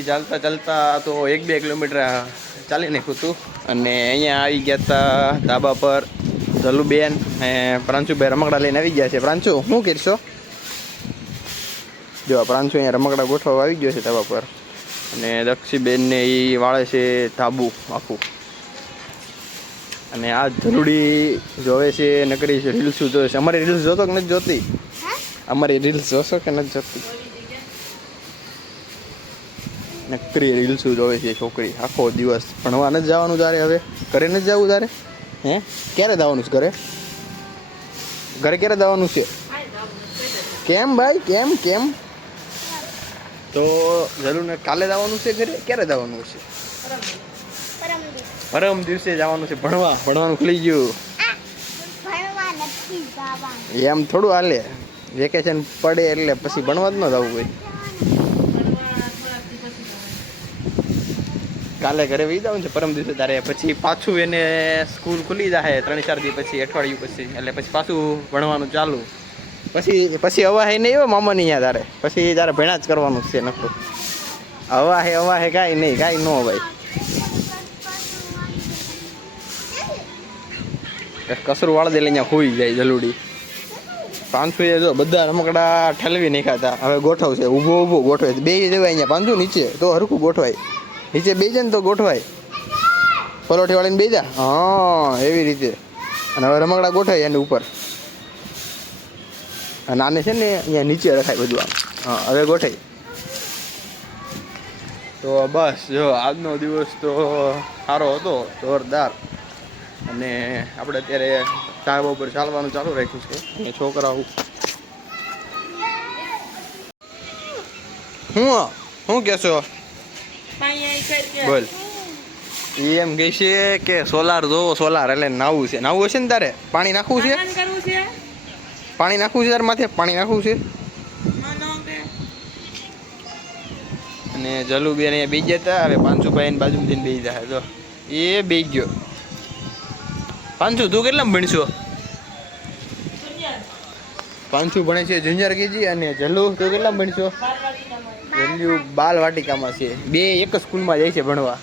ચાલતા ચાલતા તો 1-2 કિલોમીટર ચાલી નાખ્યું હતું અને અહીંયા આવી ગયા હતા ધાબા પર. જલુબેન અને પ્રાંશુભાઈ રમકડા લઈને આવી ગયા છે. પ્રાંશુ શું કરશો? જો પ્રાંશુ અહીંયા રમકડા ગોઠવવા આવી ગયો છે ધાબા પર અને દક્ષીબેનને એ વાળે છે ધાબુ આખું. અને આ જરૂરી જોવે છે નકરી રીલ્સ જોવે છે. અમારી રીલ્સ જોતો કે નથી જોતી? અમારી રીલ્સ જોશો કે નથી જોતી? નકરી રીલ્સ જોવે છે છોકરી આખો દિવસ. ભણવા નથી જવાનું તારે? હવે ઘરે નથી જવું તારે? હે ક્યારે જવાનું છે ઘરે? ઘરે ક્યારે જવાનું છે? કેમ ભાઈ કેમ કેમ? તો જરૂર ને કાલે જવાનું છે ઘરે? ક્યારે જવાનું છે? પરમ દિવસે જવાનું છે ભણવા. ભણવાનું ખુલી ગયું એમ થોડું હાલે. વેકેશન પડે એટલે પછી ભણવા જ ન જવું હોય. કાલે ઘરે વહી જવાનું છે પરમ દિવસે તારે. પછી પાછું એને સ્કૂલ ખુલી જાય 3-4 દિવસ પછી, અઠવાડિયું પછી. એટલે પછી પાછું ભણવાનું ચાલુ. પછી અવાહે નહીં એવો મામાની અહીંયા તારે. પછી તારે ભણ્યા જ કરવાનું છે નકરું. અવાહે કાંઈ નહીં, કાંઈ ન ભાઈ. કસરું વાળ દે એટલે અહીંયા ખોઈ જાય જલુડી. 500 જો બધા રમકડા ઠલવી નાખ્યા હતા. હવે ગોઠવશે ઊભો ગોઠવે. બે જવાય અહીંયા 500 નીચે તો હરખું ગોઠવાય. નીચે બે જાય ને તો ગોઠવાય. પલોઠી વાળીને બે જા. હા એવી રીતે. અને હવે રમકડા ગોઠવાય એની ઉપર. અને આને છે ને અહીંયા નીચે રખાય બધું આમ. હા હવે ગોઠાય. તો બસ જો આજનો દિવસ તો સારો હતો, જોરદાર. અને આપણે અત્યારે ધાબા ઉપર ચાલવાનું ચાલુ રાખ્યું છે. અને છોકરાઓ શું કહેશો? બોલ. એ એમ કહે છે કે સોલાર જોવો સોલાર. એટલે નાવું છે. નાવું હશે ને તારે? પાણી નાખવું છે? પાણી નાખવું છે તારે માથે? પાણી નાખવું છે? અને જલુબેન અહીંયા બેસી જતા. હવે 500 બાજુમાં જઈને બેસી જાય. તો એ બેસી ગયો. 500 તું કેટલામાં ભણશો? 500 ભણે છે જુનિયર કેજી. અને જલ્લુ તું કેટલામાં ભણશો? જલ્લુ બાલવાટિકામાં છે. બે એક જ સ્કૂલમાં જાય છે ભણવા.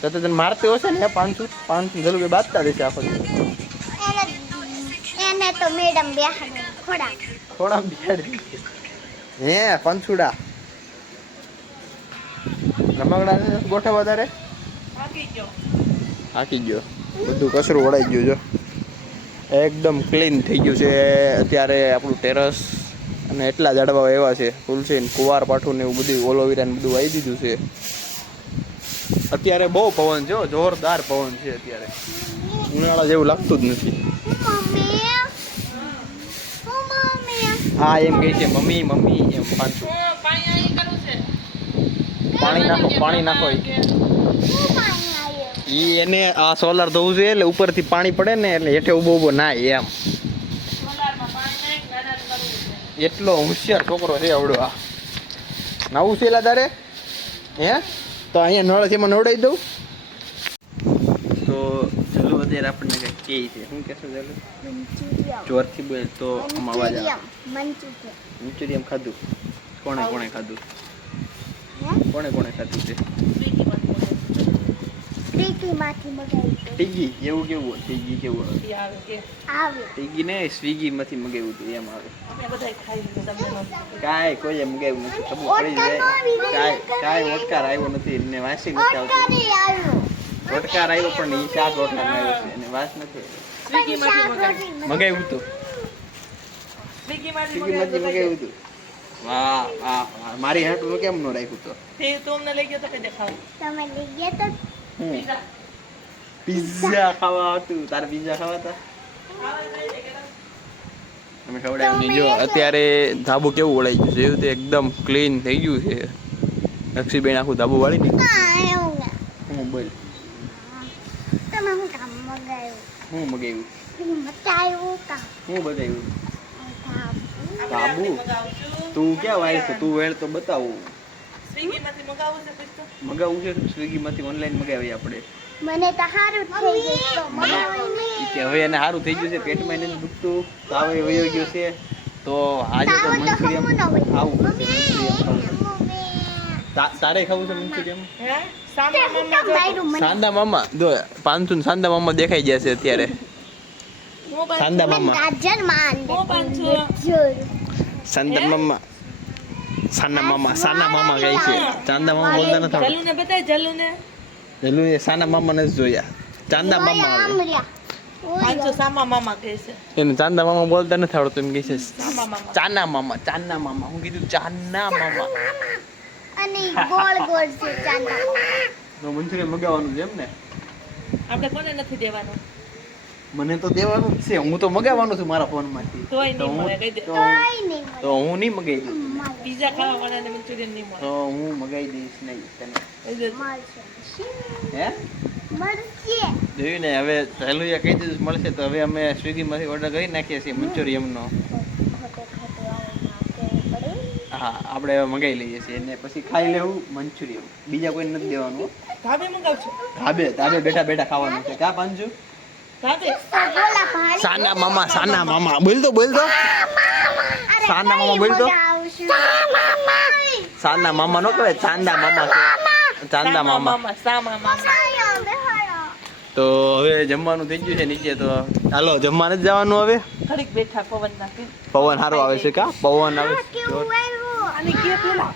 તો તને મારતે હશે ને 500 જલ્લુ બે બાજતા રહેશે આખો દિવસ. એને તો મેડમ બેહાડે થોડા બેહાડી હે પંચુડા. રમકડા ગોઠવવા તારે? હાકી ગયો. બધું કચરું વળાઈ ગયું. જો એકદમ ક્લીન થઈ ગયું છે અત્યારે આપણું ટેરસ. અને એટલા ઝાડવા એવા છે તુલસી ને કુવાર પાઠું ને એવું બધું ઓલોવેરા ને બધું વાવી દીધું છે. અત્યારે બહુ પવન છે, જોરદાર પવન છે અત્યારે. ઉનાળા જેવું લાગતું જ નથી. હા એમ કહે છે મમ્મી એમ. 500 પાણી નાખો. ઈ એને આ સોલાર ધોવું છે એટલે ઉપરથી પાણી પડે ને એટલે હેઠે ઊભો નાય એમ. એટલો હોશિયાર છોકરો છે આવડો. આ નાવું છે એલા તારે? હે તો અહીંયા નળ છે એમાં નવડાવી દઉં. તો ચલો અત્યારે આપણને કંઈક કહે છે. શું કહેશો ચાલો? જોરથી બોલ તો અવાજ આવે. મંચુરિયમ ખાધું? કોણે ખાધું? કોણે ખાધું છે? ટીગી એવું કેવું? ટીગી કેવું આવે? ટીગી ને સ્વિગી માંથી મગાવ્યું હતું એમ આવે. કાંઈ કોઈએ મગાવ્યું નથી. ખબર પડી જાય કાંઈ ઓટકાર આવ્યો નથી ને વાંસી નથી આવતું. ઓટકાર આવ્યો પણ એ શાક ઓટકાર આવ્યો છે અને વાસ નથી મગાવ્યું હતું. સ્વિગી માંથી મગાવ્યું હતું. વાહ વાહ વાહ. મારી હાટું કેમ ન રાખ્યું? તો તમને લઈ ગયો તો કઈ દેખાવ? તમે લઈ ગયા તો પિઝા ખાવા હતું. તારે પિઝા ખાવા હતા? અમે ખવડાવ્યું. જો અત્યારે ધાબુ કેવું વળાઈ ગયું છે. એવું તે એકદમ ક્લીન થઈ ગયું છે. લક્ષીબેન આખું ધાબુ વાળી દીધું. હું બોલ. હું મગાવ્યું? હું બતાવ્યું? ધાબુ તું ક્યાં વાય છે? તું વેળ તો બતાવું. મગાવું છે સ્વિગી માંથી ઓનલાઈન મગાવી આપણે. મને તો સારું થઈ ગયું. હવે એને સારું થઈ ગયું છે. પેટમાં એને દુખતું તાવ વયો ગયો છે. તો આજે તો મંચુરિયમ ખાવું પડશે. તારે ખાવું છે મંચુરિયમ? હે સામા હું મામા તો બાયરું મને સાંદા મામા જો પાંચુ સાંદા મામા દેખાઈ ગયા છે અત્યારે. હું બાજુ સાંદા મામા ગાજર માં હું બાજુ સાંદા મામા સાના મામા કહે છે. ચાંદા મામા બોલતા નથી આવડતું. જલ્લુને બતાય જલ્લુને પેલું એ સાના મામા નથી જોયા. ચાંદા મામા આવે. પાંચો સામા મામા કહે છે એને ચાંદા મામા બોલતા નથી આવડતું એમ કહે છે સામા મામા ચાના મામા હું કીધું ચાના મામા. અને ગોળ ગોળ છે ચાંદા તો મંચુરિયન મગાવવાનું છે એમ ને? આપણે કોને નથી દેવાનું મને તો દેવાનું જ છે. હું તો મગાવવાનું છું મારા ફોનમાંથી. તોય નહીં મળે કહી દે તોય નહીં તો હું નહીં મગાવી દઉં. પીઝા ખાવા વાળાને મંચુરિયન નહીં મળે તો હું મગાવી દઈશ નહીં તને. કહી દે મળશે હે મળશે જોયું ને હવે સહેલુયા કહી દીધું મળશે તો હવે અમે સ્વિગીમાંથી ઓર્ડર કરી નાખીએ છીએ મંચુરિયમનો. હા આપણે હવે મગાવી લઈએ છીએ અને પછી ખાઈ લેવું મંચુરિયમ. બીજા કોઈ નથી દેવાનું હો. ધાબે મંગાવજો ધાબે બેઠા ખાવાનું છે. કા પાંચુ? ધાબે બોલા ભાઈ સાના મામા બોલ તો સાના મામા બોલ તો. સાના મામા નો કહેવાય ચાંદા મામા છે. ચાંદા મામા. સામા મામા તો હવે જમવાનું થઈ ગયું છે નીચે. તો હાલો જમવા નથી જવાનું હવે. ઘડીક બેઠા પવન નાખી પવન સારો આવે છે. કા પવન આવે છે? અને કે પેલા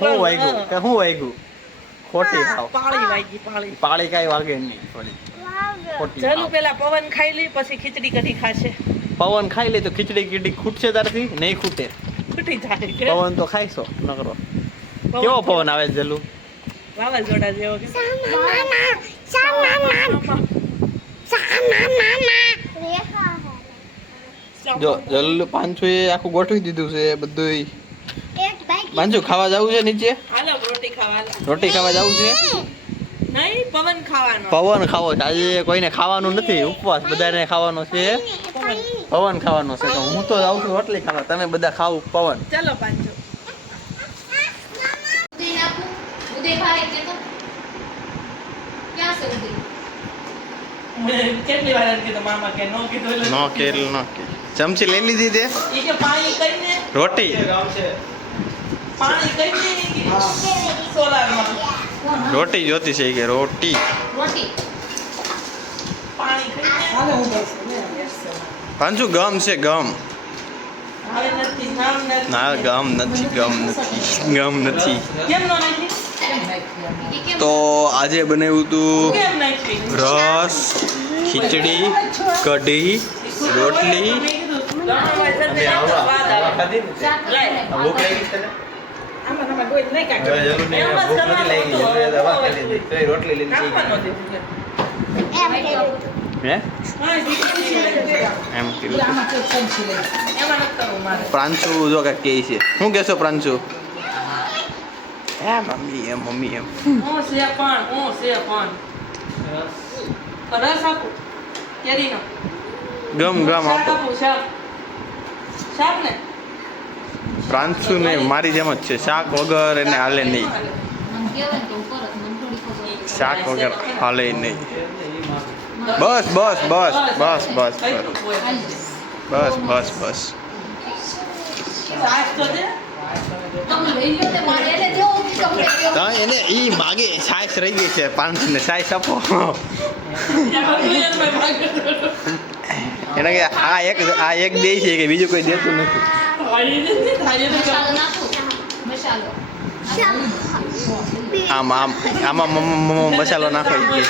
શું વાગ્યું ખોટી ખાવ. પાળી વાગી પાળી કાંઈ વાગે નહીં. થોડી ખોટી ચાલુ ખાવ. પેલા પવન ખાઈ લી પછી ખીચડી કઢી ખાશે પવન ખાઈ લે તો ખીચડી ખૂટશે તારથી? નહીં ખૂટે. ફૂટી જાય કે પવન તો ખાઈશો નકરો. કેવો પવન આવે છે જલ્લુ? વાવાઝોડા જેવો કે જો જલ્લુ પાંચુ એ આખું ગોઠવી દીધું છે બધું. પાંચુ ખાવા જવું છે નીચે? હાલો રોટી ખાવા રોટી ખાવા જવું છે? નહીં પવન ખાવાનો પવન ખાવો છે આજે. કોઈને ખાવાનું નથી. ઉપવાસ બધાને ખાવાનો છે. પવન ખાવાનો છે. તો હું તો જાઉં છું રોટલી ખાવા. તમે બધા ખાવ પવન. ચાલો પાંચો કેટલી વાર એમ કીધું મામા કે નો કીધું એટલે નો કેલ નો કે ચમચી લઈ લીધી તે ઈ કે પાણી કઈને રોટી પાણી કઈને સોલારમાં રોટી જોતી છે કે રોટી પાણી કઈને પાંચુ ગમ છે ગમ હવે નથી નામ નથી ના ગમ નથી કેમ નો નાખી તો આજે બનાવ્યું હતું કેમ નાખી રસ ખીચડી કઢી રોટલી મેં કીધું લણવા જલ્દી નાખો, સ્વાદ આવે. લાય. ભૂખ લાગી તને આમાં કોઈ નહીં કાઢો. જરૂર નહીં એમ જ ભૂખ નથી કરવાનું લાગી હતું. જરૂર દવા કરી દીધી રોટલી લઈને કાપવાનું હતું. હે હા, દીકરી છે. એમ કીધું એમાં નથી કરવું મારે. પ્રાંશુ જો કાંઈક કહે છે. શું કહેશો પ્રાંશુ? હે મમ્મી એમ હું છે પણ. રસ આપું. કેરીનો. ગમ શાક આપો આપું, શાક. શાક ને? પ્રાંશુ ને મારી જેમ જ છે. શાક વગર એને હાલે નહીં. શાક વગર હાલે નહીં. બસ બસ બસ બસ બસ કઈ કોઈ. બસ બસ બસ શાક તો દે. હા એને ઈ માગે છાશ રહી ગઈ છે. પાંચ ને છાશ આપો. એને કે આ એક દે છે કે બીજું કોઈ દેતું નથી. આમાં મસાલો નાખો ઈ કે.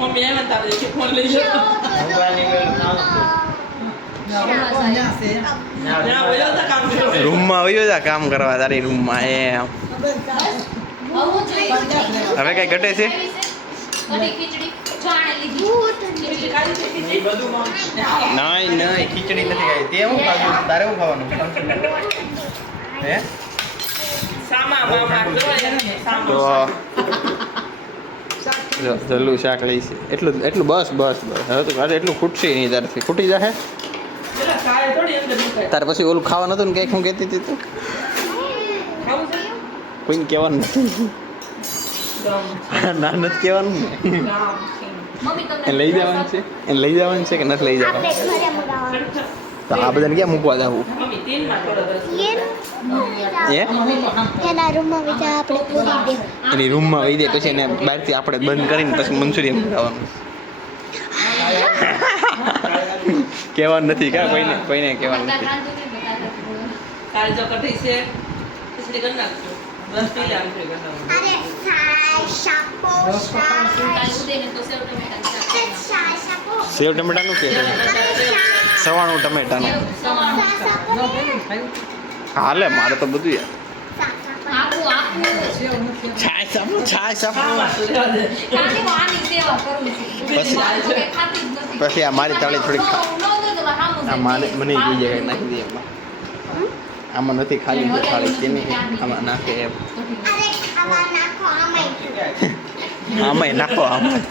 મમ્મી એમ તારે કે ફોન લઈ જાઓ. ના બોલો તો કામ કરો. રૂમમાં વયો જા કામ કરવા તારી રૂમમાં એમ. હવે કઈ ઘટે છે? નહીં ખીચડી નથી ખાઈ. તે હું ખાધું? તારે શું ખાવાનું? હે સામા મામા જોડે સામા. તો જલ્લું શાક લઈ છે. એટલું બસ બસ બસ હવે તો આજે એટલું ખૂટશે નહીં તારથી. ખૂટી જશે પેલા સાય થોડી અંદર મુકાય. તાર પછી ઓલું ખાવાનું હતું ને કંઈક હું કહેતી હતી તું ખાવું છે? કોઈને કહેવાનું નથી. ના નથી કહેવાનું ને. રામ છે. એને લઈ જવાનું છે કે નથી લઈ જવાનું? આપણે ઘરે મંગાવવાનું તો આ બધાને ક્યાં મૂકવા જવું મમ્મી તીનમાં થોડો રસ એ એના રૂમમાં વિચાર આપણે પૂરી દે એની રૂમમાં વહી દે પછી એને બહારથી આપણે બંધ કરીને પછી મંચુરિયન ખાવાનું કહેવાનું નથી કા કોઈને કહેવાનું નથી કાલ જો કઢી છે ખીચડી કરી નાખજો રસ પી લે આમ કરી નાખજો અરે સાય શાપો સેવ ટમેટાનું કે સવાણું ટમેટાનું હાલે મારે તો બધું યાર છાશ આપો પછી આ મારી તાળી થોડીક આ મને કઈ જગ્યાએ નાખી દે એમાં આમાં નથી ખાલી છે થાળી તેને આમાં નાખે એમ અરે આમાં નાખો આમાં નાખો આમાં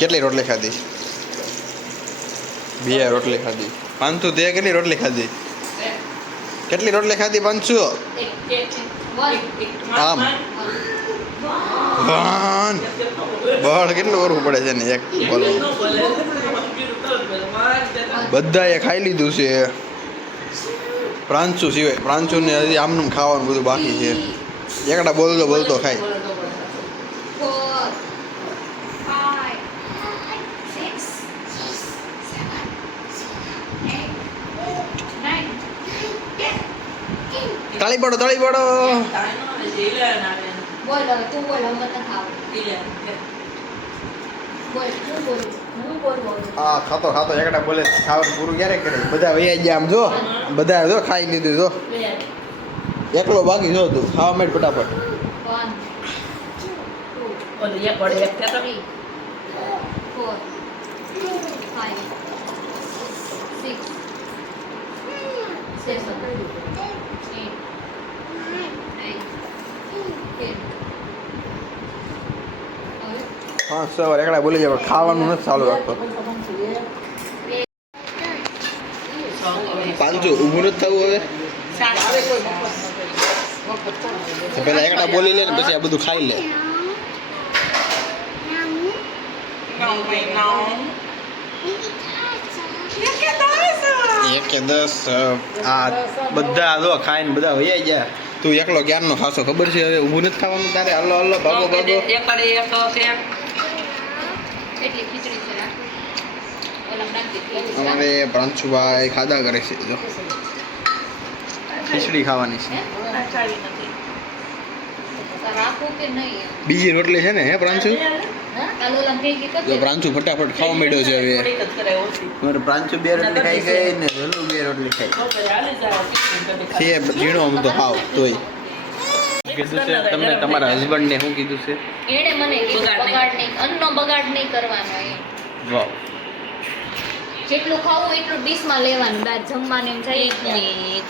કેટલી રોટલી ખાધી 2 રોટલી ખાધી 500 તે કેટલી રોટલી ખાધી કેટલી રોટલી ખાધી 500 આમ વાન બળ કેટલું કરવું પડે છે ને એક બોલો બધાએ ખાઈ લીધું છે પ્રાંશુ સિવાય પ્રાંશુને હજી આમનું ખાવાનું બધું બાકી છે એકડા બોલતો ખાય તાળી પાડો બોલ હવે તું બોલ હવે મને ખાવ બોલ હું બોલ હા ખાતો એકડા બોલે ખાવાનું પૂરું ક્યારે કરે બધા વૈયા ગયા આમ જો બધા જો ખાઈ લીધું જો એકલો બાકી જો તું ખાવા માંડ ફટાફટ 1 ઓલી એક વડે એક થતો 3 4 5 6 7 હા સવાર એકડા બોલી જાય ખાવાનું નથી ચાલુ રાખતો પાંચો ઊભું નથી થવું હવે પેલા એકડા બોલી લે ને પછી આ બધું ખાઈ લે એક કે 10 આ બધા જો ખાઈને બધા વૈયા ગયા તું એકલો ક્યારનો ખાશો ખબર છે હવે ઊભું નથી ખાવાનું તારે હલ્લો ભાગો એક કડે એક છે એટલી ખીચડી છે રાખો ઓલા નાખી અમારે પ્રાંશુભાઈ ખાધા કરે છે જો ખીચડી ખાવાની છે રાખું કે નહીં બીજી રોટલી છે ને હે પ્રાંશુ કાલ ઓલા ભેગી જો કરી પ્રાંશુ ફટાફટ ખાવા માંડ્યો છે હવે થોડીક જ કરે ઓછી મારે પ્રાંશુ 2 રોટલી ખાઈ ગઈ ને ધનુ 2 રોટલી ખાઈ તો પછી હાલી જાય છે ઝીણો આમ તો ખાવ તોય કીધું છે તમને તમારા હસબન્ડને શું કીધું છે એણે મને કીધું બગાડ નહીં અન્નનો બગાડ નહીં કરવાનો એ વાવ જેટલું ખાવું એટલું ડીશમાં લેવાનું દાળ જમવાનું એમ જાય જ નહીં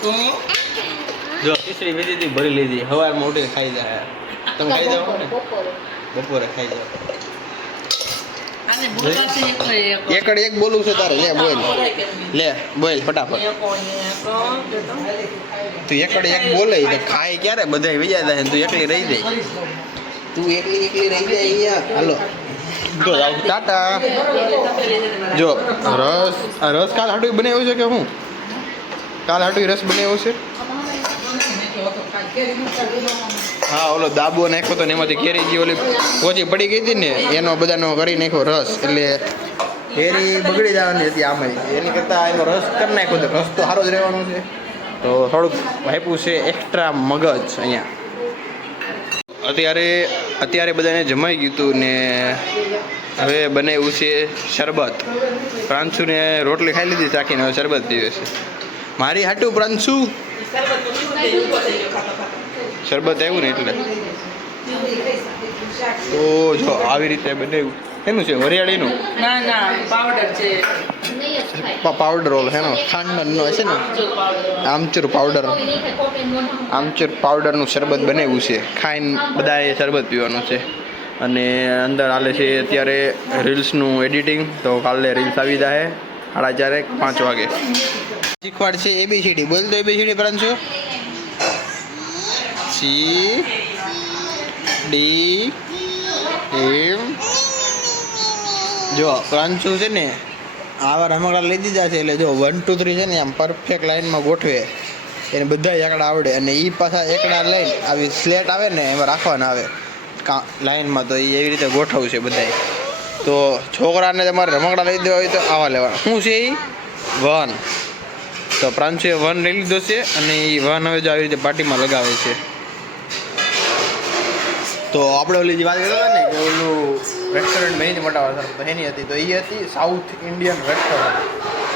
જો ખીચડી વેચી ભરી લીધી સવારમાં ઉઠીને ખાઈ જાય તમે ખાઈ જાઓ ને બપોરે બપોરે ખાઈ જાઓ આને બોલવાથી એક એકડ એક બોલું છે તારે લે બોલ ફટાફટ તું એકડ એક બોલે તો ખાય ક્યારે બધા વિજા જાય તું એકલી રહી જાય તું એકલી રહી જાય અહીંયા હાલો જો જાવ ટાટા જો રસ કાલ હાટું બનાવ્યો છે કે હું કાલ હાટું રસ બનાવ્યો છે હા ઓલો દાબો નાખ્યો તો ને એમાંથી કેરી જે ઓલી ઓછી પડી ગઈ હતી ને એનો બધાનો કરી નાખ્યો રસ એટલે કેરી બગડી જવાની હતી આમાં એની કરતાં એનો રસ કરી નાખ્યો તો રસ તો સારો જ રહેવાનો છે તો થોડુંક આપ્યું છે એક્સ્ટ્રા મગજ અહીંયા અત્યારે બધાને જમાઈ ગયું હતું ને હવે બનાવ્યું છે શરબત પ્રાંશુને રોટલી ખાઈ લીધી ચાખીને હવે શરબત પીવે છે મારી હાટું પ્રાંશુ શરબત આવ્યું ને એટલે તો જો આવી રીતે બનાવ્યું એનું છે વરિયાળીનું ના પાવડર છે નહીં જ ખાય પાવડર ઓલો હેનો ખાંડનો હશે ને આમચૂર પાવડર આમ આમચૂર પાવડરનું શરબત બનાવ્યું છે ખાઈને બધાએ શરબત પીવાનું છે અને અંદર હાલે છે અત્યારે રીલ્સનું એડિટિંગ તો કાલે રીલ્સ આવી જાય 4:30 5 વાગે શીખવાડ છે ABCD બોલ તો ABCD પ્રાંશુ C D એમ જો પ્રાંશુ છે ને આવા રમકડા લઈ દીધા છે એટલે જો 1 2 3 છે ને આમ પરફેક્ટ લાઈનમાં ગોઠવે એને બધા એકડા આવડે અને એ પાછા એકડા લઈને આવી સ્લેટ આવે ને એમાં રાખવાના આવે લાઈનમાં તો એ એવી રીતે ગોઠવશે બધાય. તો છોકરાને તમારે રમકડા લઈ દેવા હોય તો આવા લેવાના. શું છે એ 1 તો પ્રાંશુએ 1 લઈ લીધો છે અને એ 1 હવે જો આવી રીતે પાર્ટીમાં લગાવે છે. તો આપણે ઓલી જે વાત કરતા ને કે ઓલું રેસ્ટોરન્ટ મેની મોટા તો એની હતી તો એ હતી south Indian restaurant.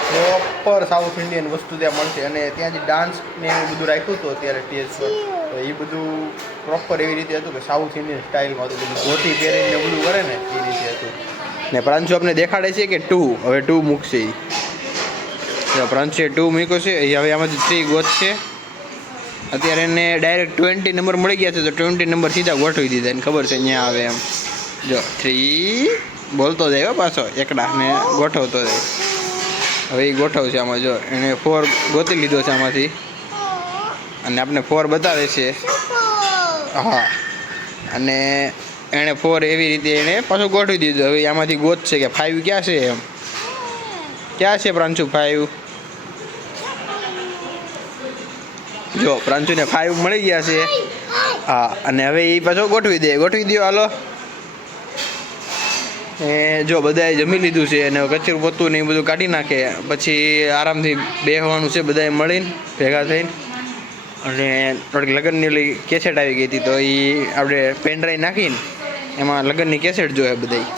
Proper south Indian વસ્તુ ત્યાં મળશે અને ત્યાં જે ડાન્સ ને એવું બધું રાખ્યું હતું અત્યારે સ્ટેજ પર તો એ બધું પ્રોપર એવી રીતે હતું કે સાઉથ ઇન્ડિયન સ્ટાઇલમાં હતું. બધું ધોતી પહેરીને બધું કરે ને એ રીતે હતું. ને પ્રાંશુ આપણે દેખાડે છે કે 2 હવે 2 મૂકશે એ પ્રાંશુએ 2 મૂક્યો છે એ હવે આમાંથી 3 ગોતશે. અત્યારે એને ડાયરેક્ટ 20 નંબર મળી ગયા છે તો 20 નંબર સીધા ગોઠવી દીધા એને ખબર છે અહીંયા આવે એમ. જો 3 બોલતો જાય પાછો એકડા ને ગોઠવતો જાય. હવે એ ગોઠવશે આમાં જો એણે 4 ગોતી લીધો છે આમાંથી અને આપણે 4 બતાવે છે. હા અને એણે 4 એવી રીતે એણે પાછું ગોઠવી દીધું. હવે આમાંથી ગોતશે કે 5 ક્યાં છે એમ. ક્યાં છે પ્રાંશુ 5? જો પ્રાંશુને 5 મળી ગયા છે. હા અને હવે એ પાછો ગોઠવી દો હાલો. એ જો બધાએ જમી લીધું છે અને કચરું પોતું ને એ બધું કાઢી નાખે પછી આરામથી બેસવાનું છે બધાએ મળીને ભેગા થઈને. અને થોડીક લગ્નની ઓલી કેસેટ આવી ગઈ હતી તો એ આપણે પેનડ્રાઈવ નાખીને એમાં લગ્નની કેસેટ જોઈએ બધાય.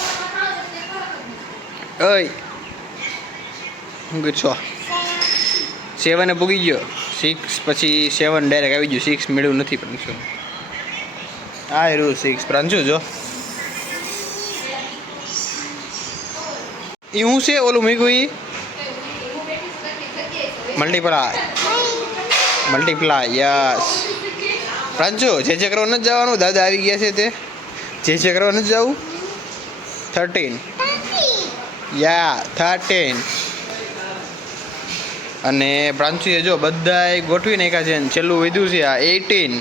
ઓય શું કીધું 7 પૂગી ગયો 6 પછી 7 ડાયરેક્ટ આવી ગયું 6 મેળવું નથી પ્રાંશુ. હા એ 6 પ્રાંશુ જો એ શું છે ઓલું મૂક્યું એ મલ્ટીપ્લાય યસ. પ્રાંશુ જે કરવા નથી જવાનું દાદા આવી ગયા છે તે જે કરવા નથી જવું 13 યા 13. અને પ્રાંશુએ જો બધાય ગોઠવી નાખ્યા છે ને છેલ્લું વધ્યું છે આ 18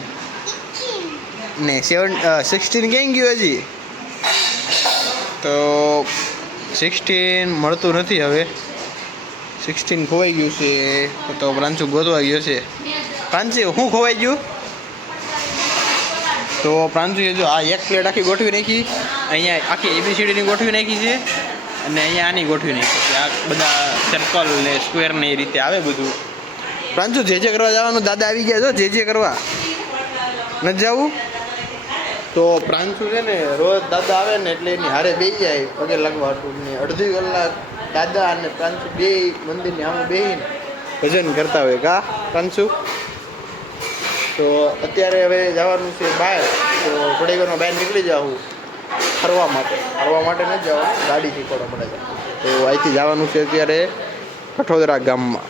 ને 16 ક્યાં ગયું હજી તો 16 મળતું નથી. હવે 16 ખોવાઈ ગયું છે તો પ્રાંશુ ગોતવા ગયો છે. પ્રાંશુ શું ખોવાઈ ગયું તો પ્રાંશુએ જો આ એક પ્લેટ આખી ગોઠવી નાખી અહીંયા આખી ABCDની ગોઠવી નાખી છે અને અહીંયા આની ગોઠવી નાખી છે. આ બધા સર્કલ ને સ્ક્વેર ને એ રીતે આવે બધું. પ્રાંશુ જે કરવા જવાનું દાદા આવી ગયા જો જે કરવા નથી જવું તો પ્રાંશુ છે ને રોજ દાદા આવે ને એટલે એની હારે બેસી જાય પગે લાગવા હતું ને અડધી કલાક દાદા અને પ્રાંશુ બે મંદિરની સામે બેસીને ભજન કરતા હોય કા પ્રાંશુ. તો અત્યારે હવે જવાનું છે બહાર તો થોડી વારમાં બહાર નીકળી જાઉં ફરવા માટે નથી જવાનું ગાડી શીખવાડવા માટે. તો અહીંથી જવાનું છે અત્યારે કઠોદરા ગામમાં.